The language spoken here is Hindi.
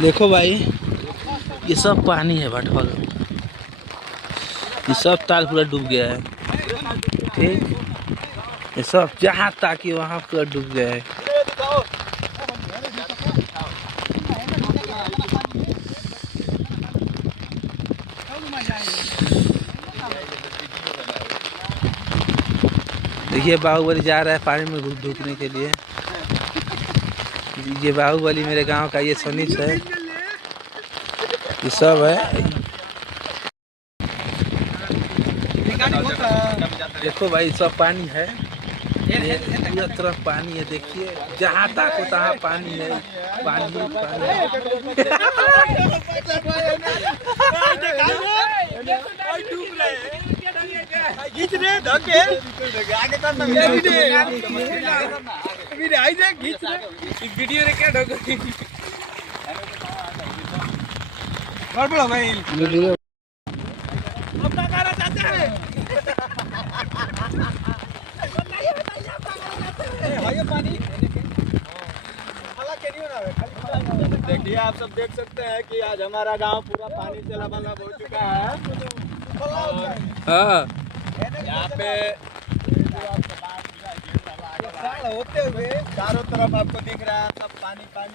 देखो भाई, ये सब पानी है भटवल। ये सब ताल पूरा डूब गया है। ठीक, ये सब जहाँ ताकि वहाँ पूरा डूब गया है। देखिए बाहुबली जा रहा है पानी में ढूकने के लिए। ये बाहुबली मेरे गांव का ये सनीच है। ये सब है। देखो भाई सब पानी है, ये पूरा तरफ पानी है। देखिए जहाँ तक हो तहाँ पानी है, पानी पानी। देखिए आप सब देख सकते हैं कि आज हमारा गांव पूरा पानी से लबालब हो चुका है। हाँ, यहाँ पे होते हुए चारों तरफ आपको दिख रहा है सब पानी पानी।